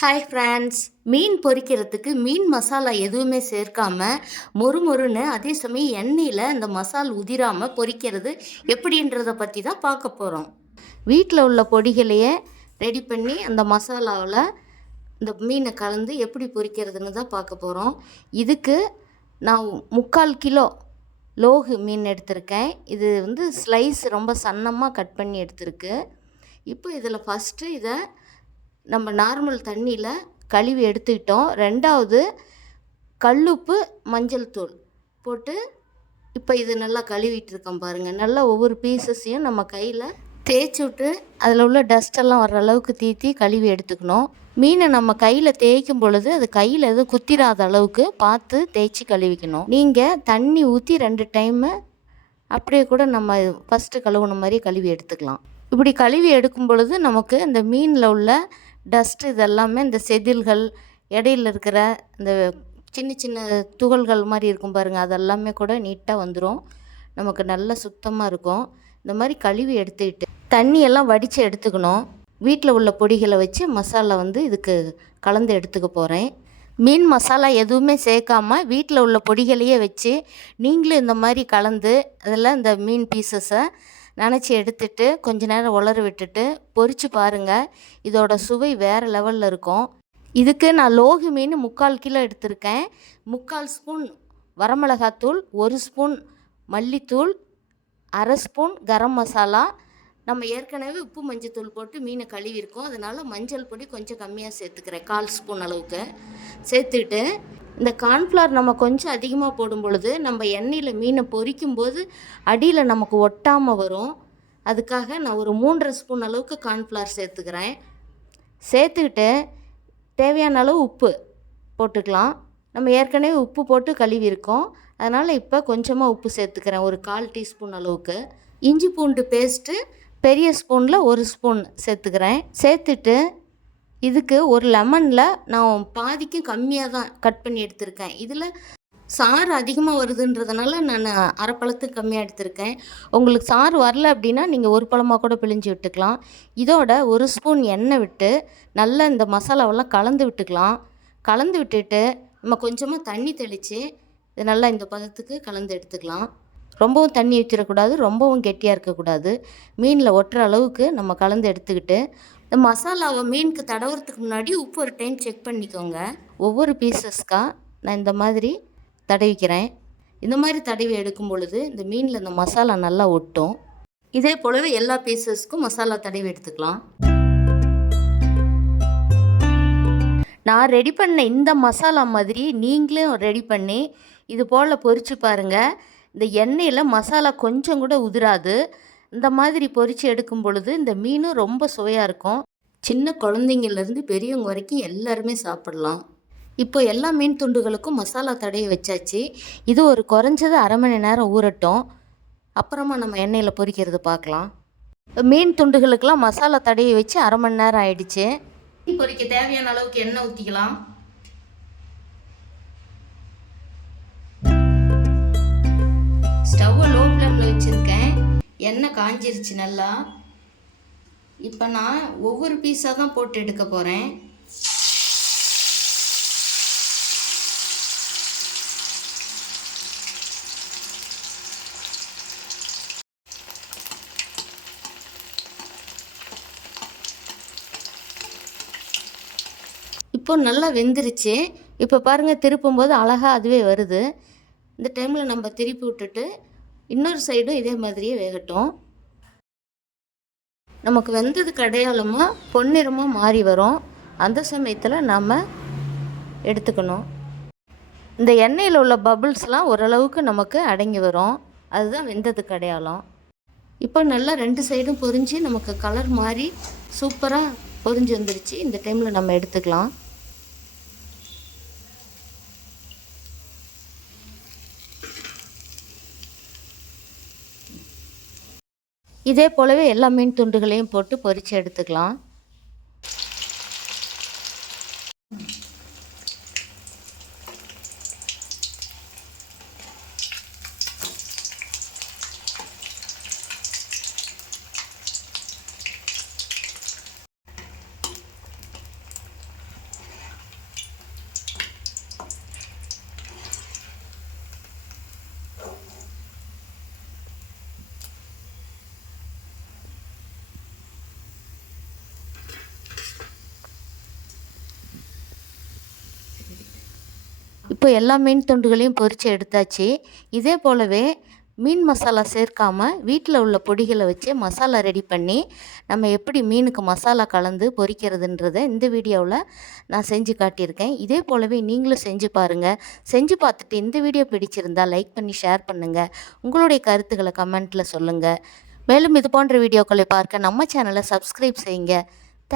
Hi friends. மீன் பொரிக்கிறதுக்கு மீன் மசாலா எதுவுமே சேர்க்காம மொறுமொறுன்னு அதே சமயம் எண்ணெயில் அந்த மசால் உதிராமல் பொரிக்கிறது எப்படின்றத பற்றி தான் பார்க்க போகிறோம். வீட்டில் உள்ள பொடிகளையே ரெடி பண்ணி அந்த மசாலாவில் இந்த மீனை கலந்து எப்படி பொரிக்கிறதுன்னு தான் பார்க்க போகிறோம். இதுக்கு நான் 3/4 கிலோ லோகு மீன் எடுத்திருக்கேன். இது ஸ்லைஸ் ரொம்ப சன்னமாக கட் பண்ணி எடுத்திருக்கு. இப்போ இதில் ஃபஸ்ட்டு இதை நம்ம நார்மல் தண்ணியில் கழுவி எடுத்துக்கிட்டோம். ரெண்டாவது கல்லுப்பு மஞ்சள் தூள் போட்டு இப்போ இது நல்லா கழுவிட்டு இருக்கோம் பாருங்கள். நல்லா ஒவ்வொரு பீசஸையும் நம்ம கையில் தேய்ச்சி விட்டு அதில் உள்ள டஸ்டெல்லாம் வர்ற அளவுக்கு தீத்தி கழுவி எடுத்துக்கணும். மீனை நம்ம கையில் தேய்க்கும் பொழுது அது கையில் எதுவும் குத்திராத அளவுக்கு பார்த்து தேய்ச்சி கழுவிக்கணும். நீங்கள் தண்ணி ஊற்றி 2 டைமு அப்படியே கூட நம்ம ஃபஸ்ட்டு கழுவுன மாதிரி கழுவி எடுத்துக்கலாம். இப்படி கழுவி எடுக்கும் பொழுது நமக்கு இந்த மீனில் உள்ள டஸ்ட் இதெல்லாமே இந்த செதில்கள் இடையில இருக்கிற இந்த சின்ன சின்ன துகள்கள் மாதிரி இருக்கும் பாருங்கள், அதெல்லாமே கூட நீட்டாக வந்துடும். நமக்கு நல்ல சுத்தமாக இருக்கும். இந்த மாதிரி கழுவி எடுத்துக்கிட்டு தண்ணியெல்லாம் வடித்து எடுத்துக்கணும். வீட்டில் உள்ள பொடிகளை வச்சு மசாலா இதுக்கு கலந்து எடுத்துக்க போகிறேன். மீன் மசாலா எதுவுமே சேர்க்காமல் வீட்டில் உள்ள பொடிகளையே வச்சு நீங்களும் இந்த மாதிரி கலந்து அதில் இந்த மீன் பீசஸை நனைச்சி எடுத்துட்டு கொஞ்ச நேரம் உலர விட்டுட்டு பொரித்து பாருங்கள். இதோட சுவை வேறு லெவலில் இருக்கும். இதுக்கு நான் லோகு மீன் 3/4 கிலோ எடுத்திருக்கேன். 3/4 ஸ்பூன் வரமிளகாத்தூள், 1 ஸ்பூன் மல்லித்தூள், 1/2 ஸ்பூன் கரம் மசாலா. நம்ம ஏற்கனவே உப்பு மஞ்சத்தூள் போட்டு மீனை கழுவிருக்கோம். அதனால் மஞ்சள் பொடி கொஞ்சம் கம்மியாக சேர்த்துக்கிறேன். 1/4 ஸ்பூன் அளவுக்கு சேர்த்துக்கிட்டு இந்த கார்ன்ஃப்ளவர் நம்ம கொஞ்சம் அதிகமாக போடும் பொழுது நம்ம எண்ணெயில் மீனை பொரிக்கும்போது அடியில் நமக்கு ஒட்டாமல் வரும். அதுக்காக நான் ஒரு 3.5 ஸ்பூன் அளவுக்கு கார்ன்ஃப்ளவர் சேர்த்துக்கிறேன். சேர்த்துக்கிட்டு தேவையான அளவு உப்பு போட்டுக்கலாம். நம்ம ஏற்கனவே உப்பு போட்டு கழுவிருக்கோம். அதனால் இப்போ கொஞ்சமாக உப்பு சேர்த்துக்கிறேன், ஒரு 1/4 டீஸ்பூன் அளவுக்கு. இஞ்சி பூண்டு பேஸ்ட்டு பெரிய ஸ்பூனில் 1 ஸ்பூன் சேர்த்துக்கிறேன். சேர்த்துட்டு இதுக்கு ஒரு லெமனில் நான் பாதிக்கும் கம்மியாக தான் கட் பண்ணி எடுத்திருக்கேன். இதில் சாறு அதிகமாக வருதுன்றதுனால நான் 1/2 பழத்துக்கு கம்மியாக எடுத்திருக்கேன். உங்களுக்கு சாறு வரல அப்படின்னா நீங்கள் 1 பழமாக கூட பிழிஞ்சு விட்டுக்கலாம். இதோட 1 ஸ்பூன் எண்ணெய் விட்டு நல்லா இந்த மசாலாவெல்லாம் கலந்து விட்டுக்கலாம். கலந்து விட்டுட்டு நம்ம கொஞ்சமாக தண்ணி தெளித்து இது நல்லா இந்த பதத்துக்கு கலந்து எடுத்துக்கலாம். ரொம்பவும் தண்ணி ஊற்றிடக்கூடாது, ரொம்பவும் கெட்டியாக இருக்கக்கூடாது. மீனில் ஒட்டுற அளவுக்கு நம்ம கலந்து எடுத்துக்கிட்டு இந்த மசாலாவை மீனுக்கு தடவுறதுக்கு முன்னாடி உப்பு ஒரு டைம் செக் பண்ணிக்கோங்க. ஒவ்வொரு பீசஸ்க்காக நான் இந்த மாதிரி தடவிக்கிறேன். இந்த மாதிரி தடவி எடுக்கும் பொழுது இந்த மீனில் இந்த மசாலா நல்லா ஒட்டும். இதே போலவே எல்லா பீசஸ்க்கும் மசாலா தடவி எடுத்துக்கலாம். நான் ரெடி பண்ண இந்த மசாலா மாதிரி நீங்களும் ரெடி பண்ணி இது போல் பொரித்து பாருங்கள். இந்த எண்ணெயில் மசாலா கொஞ்சம் கூட உதிராது. இந்த மாதிரி பொரித்து எடுக்கும் பொழுது இந்த மீனும் ரொம்ப சுவையாக இருக்கும். சின்ன குழந்தைங்கள்லேருந்து பெரியவங்க வரைக்கும் எல்லாருமே சாப்பிடலாம். இப்போ எல்லா மீன் துண்டுகளுக்கும் மசாலா தடவி வச்சாச்சு. இது ஒரு குறைஞ்சது 1/2 மணி நேரம் ஊறட்டும். அப்புறமா நம்ம எண்ணெயில் பொரிக்கிறது பார்க்கலாம். மீன் துண்டுகளுக்கெல்லாம் மசாலா தடவி வச்சு 1/2 மணி நேரம் ஆயிடுச்சு. பொரிக்க தேவையான அளவுக்கு எண்ணெய் ஊற்றிக்கலாம். ஸ்டவ்வை லோ ஃப்ளேமில் வச்சுருக்கேன். எண்ணெய் காஞ்சிருச்சு நல்லா. இப்போ நான் ஒவ்வொரு பீஸாக தான் போட்டு எடுக்க போகிறேன். இப்போ நல்லா வெந்துருச்சு. இப்போ பாருங்கள், திருப்பும்போது அழகாக அதுவே வருது. இந்த டைமில் நம்ம திருப்பி விட்டுட்டு இன்னொரு சைடும் இதே மாதிரியே வேகட்டும். நமக்கு வெந்ததுக்கு அடையாளமாக பொன்னிறமாக மாறி வரும். அந்த சமயத்தில் நாம் எடுத்துக்கணும். இந்த எண்ணெயில் உள்ள பபிள்ஸ்லாம் ஓரளவுக்கு நமக்கு அடங்கி வரும். அதுதான் வெந்ததுக்கு அடையாளம். இப்போ நல்லா 2 சைடும் பொரிஞ்சு நமக்கு கலர் மாறி சூப்பராக பொரிஞ்சு வந்துருச்சு. இந்த டைமில் நம்ம எடுத்துக்கலாம். இதே போலவே எல்லா மீன் துண்டுகளையும் போட்டு பொரித்து எடுத்துக்கலாம். இப்போ எல்லா மீன் துண்டுகளையும் பொரித்து எடுத்தாச்சு. இதே போலவே மீன் மசாலா சேர்க்காம வீட்டில் உள்ள பொடிகளை வச்சு மசாலா ரெடி பண்ணி நம்ம எப்படி மீனுக்கு மசாலா கலந்து பொரிக்கிறதுன்றதை இந்த வீடியோவில் நான் செஞ்சு காட்டியிருக்கேன். இதே போலவே நீங்களும் செஞ்சு பாருங்கள். செஞ்சு பார்த்துட்டு இந்த வீடியோ பிடிச்சிருந்தா லைக் பண்ணி ஷேர் பண்ணுங்கள். உங்களுடைய கருத்துக்களை கமெண்ட்டில் சொல்லுங்கள். மேலும் இது போன்ற வீடியோக்களை பார்க்க நம்ம சேனலை சப்ஸ்கிரைப் செய்யுங்க.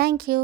தேங்க்யூ.